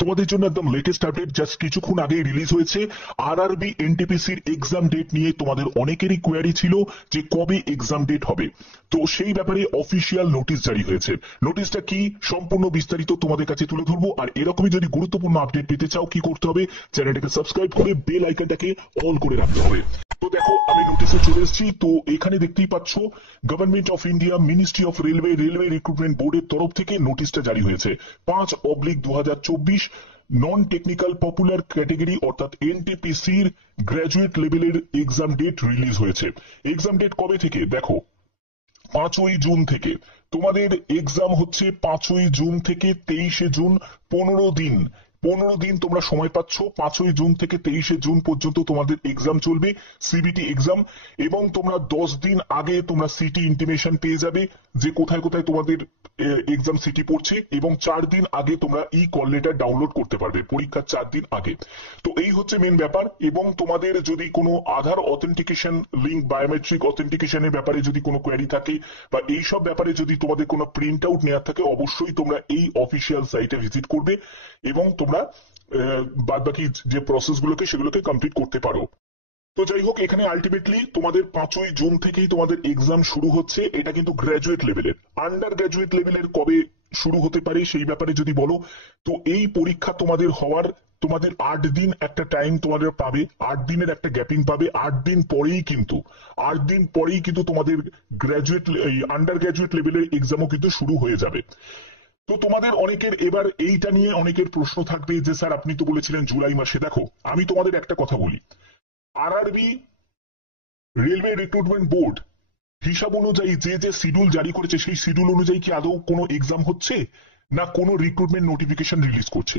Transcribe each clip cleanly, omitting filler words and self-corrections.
তোমাদের জন্য একদম লেটেস্ট আপডেট জাস্ট কিছুক্ষণ আগে রিলিজ হয়েছে। আরআরবি এনটিপিসির এক্সাম ডেট নিয়ে তোমাদের অনেকেরই কোয়ারি ছিল যে কবে এক্সাম ডেট হবে, তো সেই ব্যাপারে অফিসিয়াল নোটিশ জারি হয়েছে। নোটিশটা কি সম্পূর্ণ বিস্তারিত তোমাদের কাছে তুলে ধরবো। আর এরকমই যদি গুরুত্বপূর্ণ আপডেট পেতে চাও কি করতে হবে, চ্যানেলটাকে সাবস্ক্রাইব করে বেল আইকনটাকে অল করে রাখতে হবে। তো দেখো আমি নোটিশে চলে এসেছি। তো এখানে দেখতেই পাচ্ছ government of India ministry of railway recruitment বোর্ডের তরফ থেকে নোটিশটা জারি হয়েছে। 5/2024 নন টেকনিক্যাল পপুলার ক্যাটেগরি অর্থাৎ এনটিপিসির গ্র্যাজুয়েট লেভেলের এক্সাম ডেট রিলিজ হয়েছে। এক্সাম ডেট কবে থেকে দেখো, 5ই জুন থেকে। তোমাদের এক্সাম হচ্ছে 5ই জুন থেকে 23শে জুন, 15 দিন তোমরা সময় পাচ্ছ। 5ই জুন থেকে 23শে জুন পর্যন্ত তোমাদের এক্সাম চলবে, সিবিটি এক্সাম। এবং তোমরা 10 দিন আগে তোমরা সিটি ইন্টিমেশন পেয়ে যাবে যে কোথায় কোথায় তোমাদের এক্সাম সিটি পড়ছে, এবং 4 দিন আগে তোমরা ই কল লেটার ডাউনলোড করতে পারবে পরীক্ষার 4 দিন আগে। তো এই হচ্ছে মেন ব্যাপার। এবং তোমাদের যদি কোনো আধার অথেন্টিকেশন লিঙ্ক, বায়োমেট্রিক অথেন্টিকেশনের ব্যাপারে যদি কোনো কোয়ারি থাকে বা এইসব ব্যাপারে যদি তোমাদের কোনো প্রিন্ট আউট নেওয়ার থাকে, অবশ্যই তোমরা এই অফিসিয়াল সাইটে ভিজিট করবে এবং তোমরা বাদবাকি যে প্রসেসগুলোকে সেগুলোকে কমপ্লিট করতে পারো। তো যাই হোক, এখানে আলটিমেটলি তোমাদের 5ই জুন থেকেই তোমাদের এক্সাম শুরু হচ্ছে। এটা কিন্তু গ্র্যাজুয়েট লেভেলের। আন্ডার গ্র্যাজুয়েট লেভেলের কবে শুরু হতে পারে সেই ব্যাপারে যদি বলো, তো এই পরীক্ষা তোমাদের হওয়ার তোমাদের 8 দিন একটা টাইম তোমাদের পাবে, 8 দিনের একটা গ্যাপিং পাবে। 8 দিন পরেই কিন্তু তোমাদের গ্র্যাজুয়েট আন্ডার গ্র্যাজুয়েট লেভেলের এক্সামও কিন্তু শুরু হয়ে যাবে। তো তোমাদের অনেকের এবার এইটা নিয়ে অনেকের প্রশ্ন থাকবে যে স্যার আপনি তো বলেছিলেন জুলাই মাসে। দেখো আমি তোমাদের একটা কথা বলি, আরআরবি রেলওয়ে রিক্রুটমেন্ট বোর্ড হিসাব অনুযায়ী যে শিডিউল জারি করেছে, সেই শিডিউল অনুযায়ী কি আদৌ কোনো এক্সাম হচ্ছে না কোনো রিক্রুটমেন্ট নোটিফিকেশন রিলিজ করছে?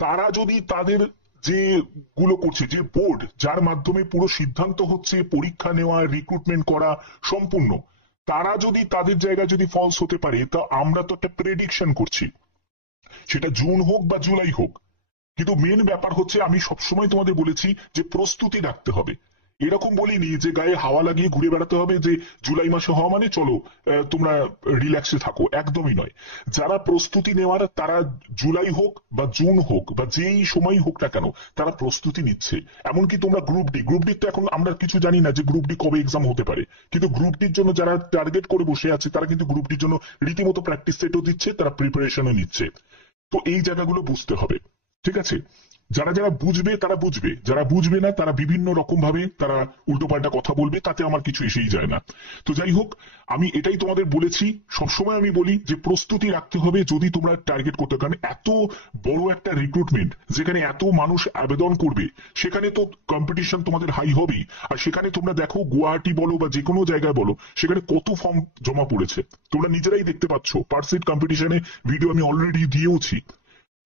তারা যদি তাদের যে গুলো করছে, যে বোর্ড যার মাধ্যমে পুরো সিদ্ধান্ত হচ্ছে পরীক্ষা নেওয়া, রিক্রুটমেন্ট করা সম্পূর্ণ, তারা যদি তাদের জায়গায় যদি ফলস হতে পারে, তা আমরা তো একটা প্রেডিকশন করছি, সেটা জুন হোক বা জুলাই হোক। কিন্তু মেন ব্যাপার হচ্ছে আমি সবসময় তোমাদের বলেছি যে প্রস্তুতি রাখতে হবে। এরকম বলিনি যে গায়ে হাওয়া লাগিয়ে ঘুরে বেড়াতে হবে যে জুলাই মাসে হওয়া মানে চলো তোমরা রিল্যাক্সে থাকো, একদমই নয়। যারা প্রস্তুতি নেওয়ার তারা জুলাই হোক বা জুন হোক বা যেই সময় হোক না কেন তারা প্রস্তুতি নিচ্ছে। এমনকি তোমরা গ্রুপ ডি তো এখন আমরা কিছু জানি না যে গ্রুপ ডি কবে এক্সাম হতে পারে, কিন্তু গ্রুপ ডির জন্য যারা টার্গেট করে বসে আছে তারা কিন্তু গ্রুপ ডির জন্য রীতিমতো প্র্যাকটিস সেটও দিচ্ছে, তারা প্রিপারেশনও নিচ্ছে। তো এই জায়গাগুলো বুঝতে হবে, ঠিক আছে? যারা যারা বুঝবে তারা বুঝবে, যারা বুঝবে না তারা বিভিন্ন রকম ভাবে তারা উল্টোপাল্টা কথা বলবে, তাতে আমার কিছু এসেই যায় না। তো যাই হোক, আমি এটাই তোমাদের বলেছি, সবসময় আমি বলি যে প্রস্তুতি রাখতে হবে যদি তোমরা টার্গেট করতে। কারণ এত বড় একটা রিক্রুটমেন্ট যেখানে এত মানুষ আবেদন করবে, সেখানে তো কম্পিটিশন তোমাদের হাই হবেই। আর সেখানে তোমরা দেখো গুয়াহাটি বলো বা যে কোনো জায়গায় বলো, সেখানে কত ফর্ম জমা পড়েছে তোমরা নিজেরাই দেখতে পাচ্ছ। পার্সেন্ট কম্পিটিশনে ভিডিও আমি অলরেডি দিয়েওছি।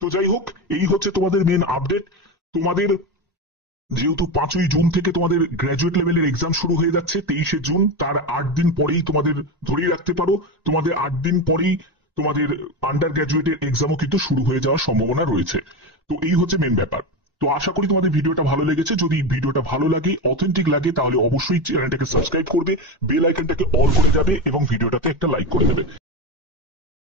তো যাই হোক, এই হচ্ছে তোমাদের মেন আপডেট। তোমাদের যেহেতু 5ই জুন থেকে তোমাদের গ্র্যাজুয়েট লেভেলের এক্সাম শুরু হয়ে যাচ্ছে, 23শে জুন, তার 8 দিন পরেই তোমাদের ধরেই রাখতে পারো তোমাদের 8 দিন পরেই তোমাদের আন্ডার গ্র্যাজুয়েটের এক্সামও কিন্তু শুরু হয়ে যাওয়ার সম্ভাবনা রয়েছে। তো এই হচ্ছে মেন ব্যাপার। তো আশা করি তোমাদের ভিডিওটা ভালো লেগেছে। যদি ভিডিওটা ভালো লাগে, অথেন্টিক লাগে, তাহলে অবশ্যই চ্যানেলটাকে সাবস্ক্রাইব করবে, বেল আইকনটাকে অল করে যাবে এবং ভিডিওটাতে একটা লাইক করে দেবে।